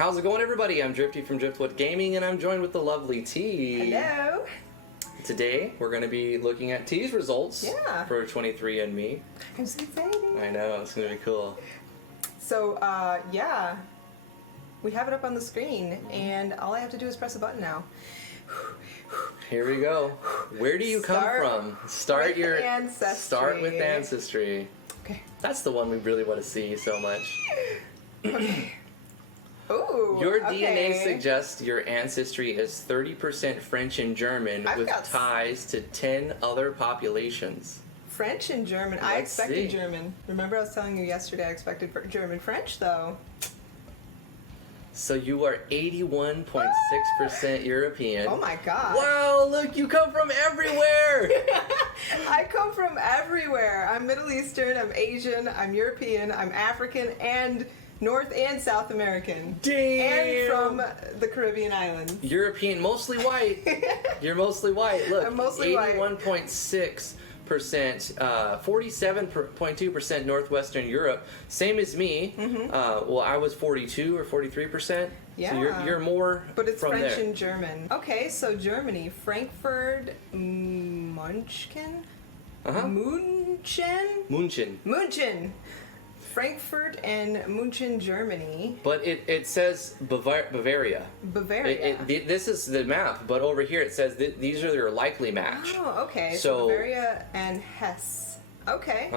How's it going, everybody? I'm Drifty from Driftwood Gaming, and I'm joined with the lovely T. Hello. Today, we're going to be looking at T's results for 23andMe. I'm so excited. I know, it's going to be cool. So, we have it up on the screen, and all I have to do is press a button now. Here we go. Where do you come from? Start your Ancestry. Start with Ancestry. Okay. That's the one we really want to see so much. Okay. Ooh, Your DNA suggests your ancestry is 30% French and German with ties to 10 other populations. French and German. I expected German. Remember I was telling you yesterday I expected German. French, though. So you are 81.6% European. Oh my god. Wow, look, you come from everywhere! I come from everywhere. I'm Middle Eastern, I'm Asian, I'm European, I'm African, and North and South American. Damn! And from the Caribbean islands. European, mostly white. You're mostly white. Look, I'm mostly white. 81.6%, 47.2% Northwestern Europe. Same as me. Well, I was 42 or 43%. Yeah. So you're more But it's from French there. and German. Okay, so Germany. Frankfurt, Munchen? Munchen. Frankfurt and Munchen, Germany. But it says Bavaria. Bavaria. This is the map, but over here it says these are your likely match. Oh, okay. So Bavaria and Hesse. Okay.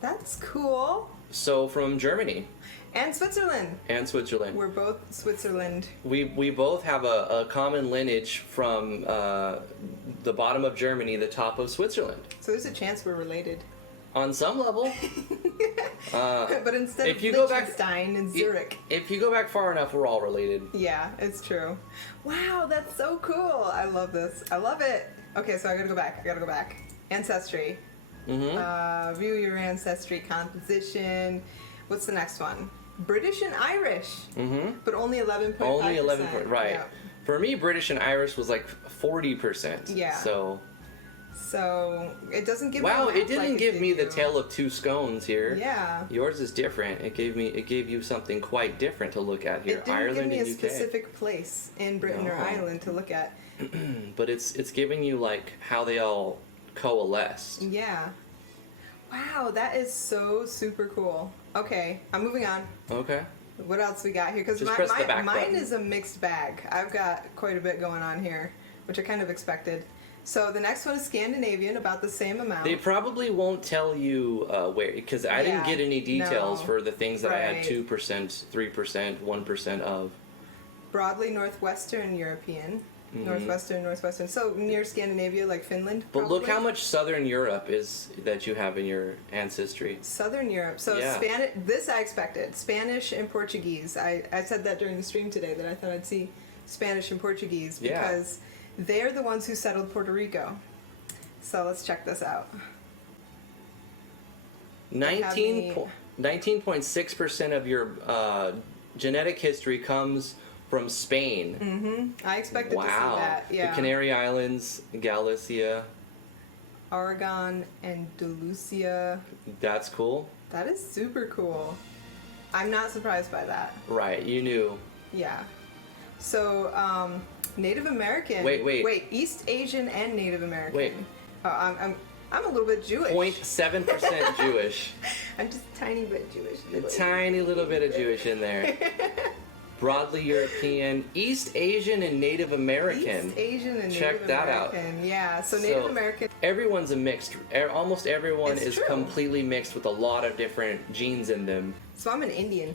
That's cool. So from Germany. And Switzerland. We're both Switzerland. We both have a common lineage from the bottom of Germany, the top of Switzerland. So there's a chance we're related. On some level. But instead if of you Liechtenstein and Zurich. If you go back far enough, we're all related. Yeah, it's true. Wow, that's so cool. I love this. I love it. Okay, so I gotta go back. Ancestry. View your ancestry composition. What's the next one? British and Irish. But only 11.5%. Only 11. Right. Yeah. For me, British and Irish was like 40%. Yeah. So it doesn't give. Wow, it didn't give me the tale of two scones here. Yeah. Yours is different. It gave you something quite different to look at here. It didn't Ireland give me and a UK. specific place in Britain or Ireland to look at. But it's giving you like how they all coalesced. Yeah. Wow, that is so super cool. Okay, I'm moving on. Okay. What else we got here? Because mine is a mixed bag. I've got quite a bit going on here, which I kind of expected. So the next one is Scandinavian, about the same amount. They probably won't tell you where, because I didn't get any details for the things that I had 2%, 3%, 1% of. Broadly Northwestern European. Northwestern. So near Scandinavia, like Finland. But look how much Southern Europe is that you have in your ancestry. Southern Europe. So Spanish. This I expected. Spanish and Portuguese. I said that during the stream today that I thought I'd see Spanish and Portuguese because they're the ones who settled Puerto Rico. So let's check this out. 19.6% of your genetic history comes from Spain. I expected to see that. Yeah. The Canary Islands, Galicia, Aragon, and Andalusia. That's cool. That is super cool. I'm not surprised by that. Right, you knew. Yeah. So, Native American. Wait. East Asian and Native American. Wait. I'm a little bit Jewish. 0.7% Jewish. I'm just a tiny bit Jewish. A tiny little bit of Jewish in there. Broadly European, East Asian, and Native American. East Asian and Check Native that American. Out. Yeah, so Native American. Everyone's a mixed. Almost everyone is completely mixed with a lot of different genes in them. So I'm an Indian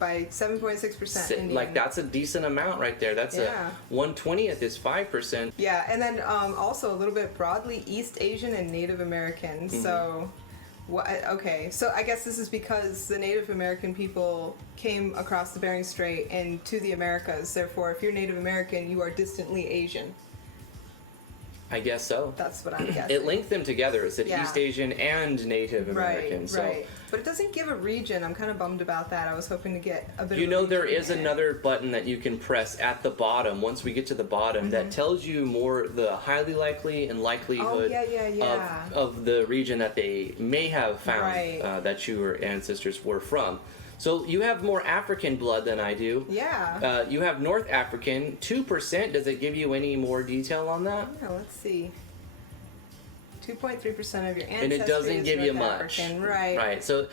by 7.6% Indian. Like that's a decent amount right there. That's a 1/20th is 5%. Yeah, and then also a little bit broadly East Asian and Native American. So. Okay, so I guess this is because the Native American people came across the Bering Strait and to the Americas. Therefore, if you're Native American, you are distantly Asian. I guess so. That's what I'm guessing. It linked them together. It said East Asian and Native American. Right. But it doesn't give a region. I'm kind of bummed about that. I was hoping to get a bit You of know, there is another button that you can press at the bottom, once we get to the bottom, that tells you more the highly likely and likelihood of the region that they may have found that your ancestors were from. So you have more African blood than I do. Yeah. You have North African, 2%. Does it give you any more detail on that? Yeah, let's see. 2.3% of your ancestry. And it doesn't give you North much. African. Right. Right. So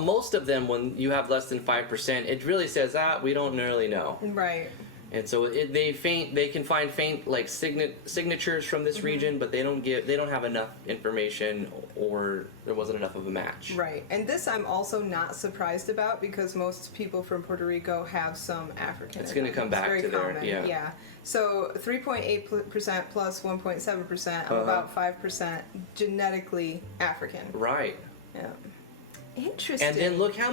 most of them, when you have less than 5%, it really says, we don't really know. Right. And so they can find faint like signatures from this region, but they don't have enough information, or there wasn't enough of a match. Right. And this I'm also not surprised about, because most people from Puerto Rico have some African. It's going to come back to common. there. Yeah. So 3.8% plus 1.7%, I'm about 5% genetically African. Right. Yeah. Interesting. And then look how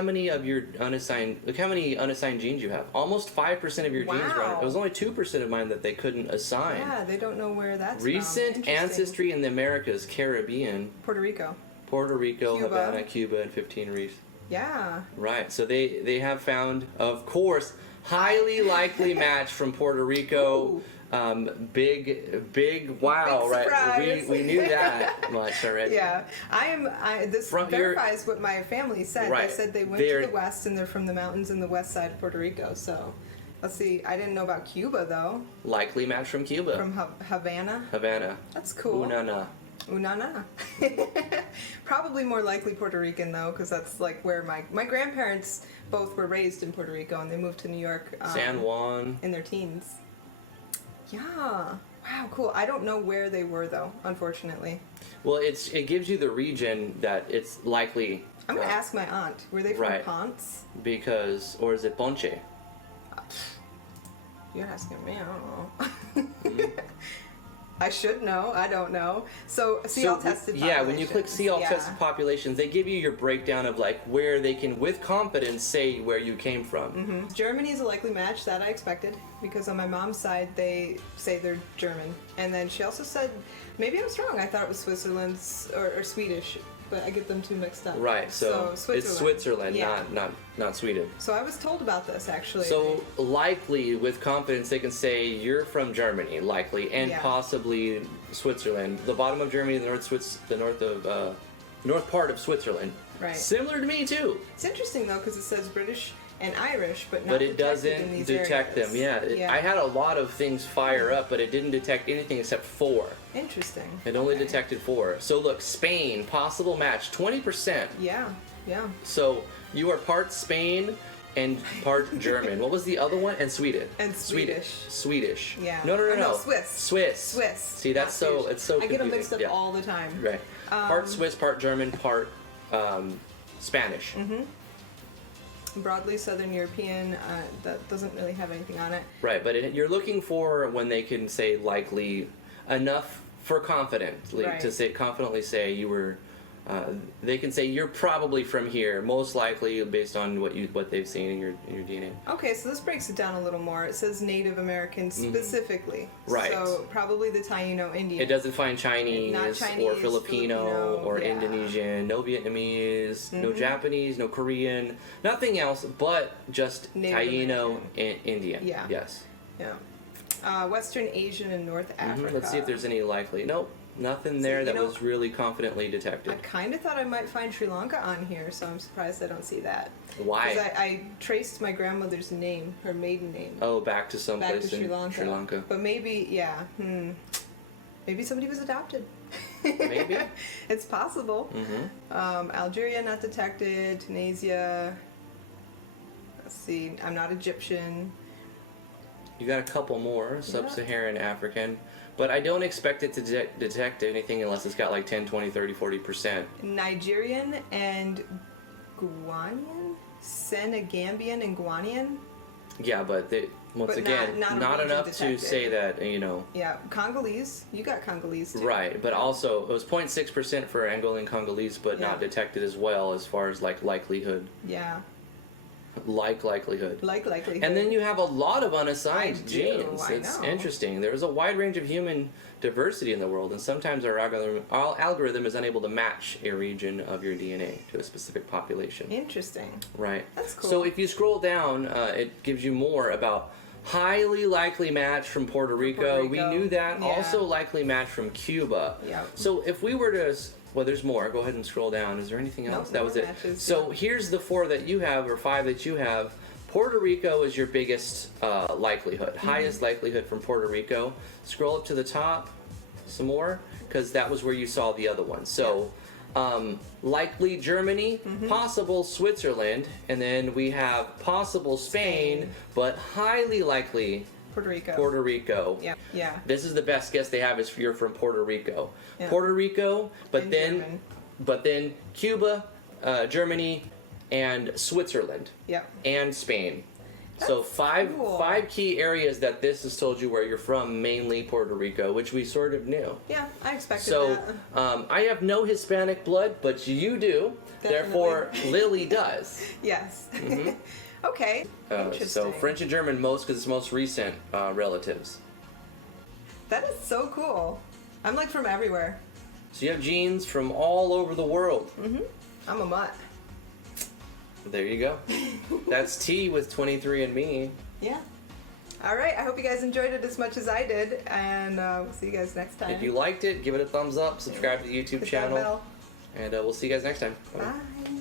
many unassigned genes you have. Almost 5% of your genes were. It was only 2% of mine that they couldn't assign. Yeah, they don't know where that's Recent from. ancestry in the Americas, Caribbean, Puerto Rico, Cuba. Cuba. Havana, Cuba, and 15 reefs. Yeah. Right. So they have found, of course, highly likely match from Puerto Rico. Big wow, Big right? surprise. We knew that much already. Yeah, this verifies what my family said. Right. They said they went to the west, and they're from the mountains in the west side of Puerto Rico. So, let's see. I didn't know about Cuba though. Likely match from Cuba. From Havana. Havana. That's cool. Unana. Probably more likely Puerto Rican though, because that's like where my grandparents both were raised in Puerto Rico, and they moved to New York. San Juan. In their teens. Yeah. Wow, cool. I don't know where they were though, unfortunately. Well, it gives you the region that it's likely. I'm gonna ask my aunt. Were they from Ponce? Or is it Ponce? You're asking me. I don't know. I should know. I don't know. So see all tested populations. Yeah, when you click see all tested populations, they give you your breakdown of like where they can, with confidence, say where you came from. Mm-hmm. Germany is a likely match. That I expected, because on my mom's side they say they're German, and then she also said, maybe I was wrong. I thought it was Switzerland's or Swedish, but I get them two mixed up. Right. So Switzerland. It's Switzerland, not Sweden. So I was told about this actually. So likely, with confidence, they can say you're from Germany, likely, and possibly Switzerland. The bottom of Germany, the north part of Switzerland. Right. Similar to me too. It's interesting though, because it says British and Irish, but not. But it detected doesn't in these detect areas. them. Yeah. I had a lot of things fire up, but it didn't detect anything except 4. Interesting. It only detected 4. So look, Spain, possible match, 20%. Yeah. So you are part Spain and part German. What was the other one? And Sweden. And Swedish. Yeah. No. Swiss. See, it's so confusing. I get them mixed up all the time. Right. Part Swiss, part German, part Spanish. Mm-hmm. Broadly Southern European, that doesn't really have anything on it. Right, but you're looking for when they can say likely enough for confidently to confidently say you were. They can say you're probably from here, most likely based on what they've seen in your DNA. Okay, so this breaks it down a little more. It says Native American specifically. Right. So probably the Taino Indian. It doesn't find Chinese, or Filipino or yeah. Indonesian, no Vietnamese, no Japanese, no Korean, nothing else but just Taino and Indian. Yeah. Yes. Yeah. Western Asian and North Africa. Let's see if there's any likely. Nope. Nothing there that was really confidently detected. I kind of thought I might find Sri Lanka on here, so I'm surprised I don't see that. Why? Because I traced my grandmother's name, her maiden name. Oh, back to someplace back to in Sri Lanka. But maybe, maybe somebody was adopted. Maybe. It's possible. Mm-hmm. Algeria not detected. Tunisia. Let's see. I'm not Egyptian. You got a couple more. Sub-Saharan African. But I don't expect it to detect anything unless it's got like 10, 20, 30, 40%. Nigerian and Guanian? Senegambian and Guanian? Yeah, but once again, not enough to say that, Yeah, Congolese. You got Congolese too. Right, but also it was 0.6% for Angolan Congolese, but not detected as well as far as like likelihood. Yeah. Likelihood. Likelihood. And then you have a lot of unassigned genes. I It's know. interesting. There is a wide range of human diversity in the world, and sometimes our algorithm is unable to match a region of your DNA to a specific population. Interesting. Right. That's cool. So if you scroll down, it gives you more about highly likely match from Puerto Rico. We knew that. Yeah. Also likely match from Cuba. Yeah. So if we were to Well, there's more. Go ahead and scroll down. Is there anything else? Nope, That was it. matches, So here's the 4 that you have, or 5 that you have. Puerto Rico is your biggest likelihood, highest likelihood from Puerto Rico. Scroll up to the top some more, because that was where you saw the other one. So likely Germany, possible Switzerland, and then we have possible Spain, but highly likely Puerto Rico. Yeah, yeah. This is the best guess they have, is you're from Puerto Rico. Yeah. Puerto Rico, but And then German. but then Cuba, Germany, and Switzerland. Yeah. And Spain. So That's five cool. key areas that this has told you where you're from, mainly Puerto Rico, which we sort of knew. Yeah, I expected So that. I have no Hispanic blood, but you do. Definitely. Therefore, Lily does. Yes. Okay. Interesting. So French and German most, because it's most recent relatives. That is so cool. I'm like from everywhere. So you have genes from all over the world. I'm a mutt. There you go. That's T with 23andMe. Yeah. All right. I hope you guys enjoyed it as much as I did, and we'll see you guys next time. If you liked it, give it a thumbs up, subscribe to the YouTube Hit that channel, bell. and we'll see you guys next time. Bye. Bye.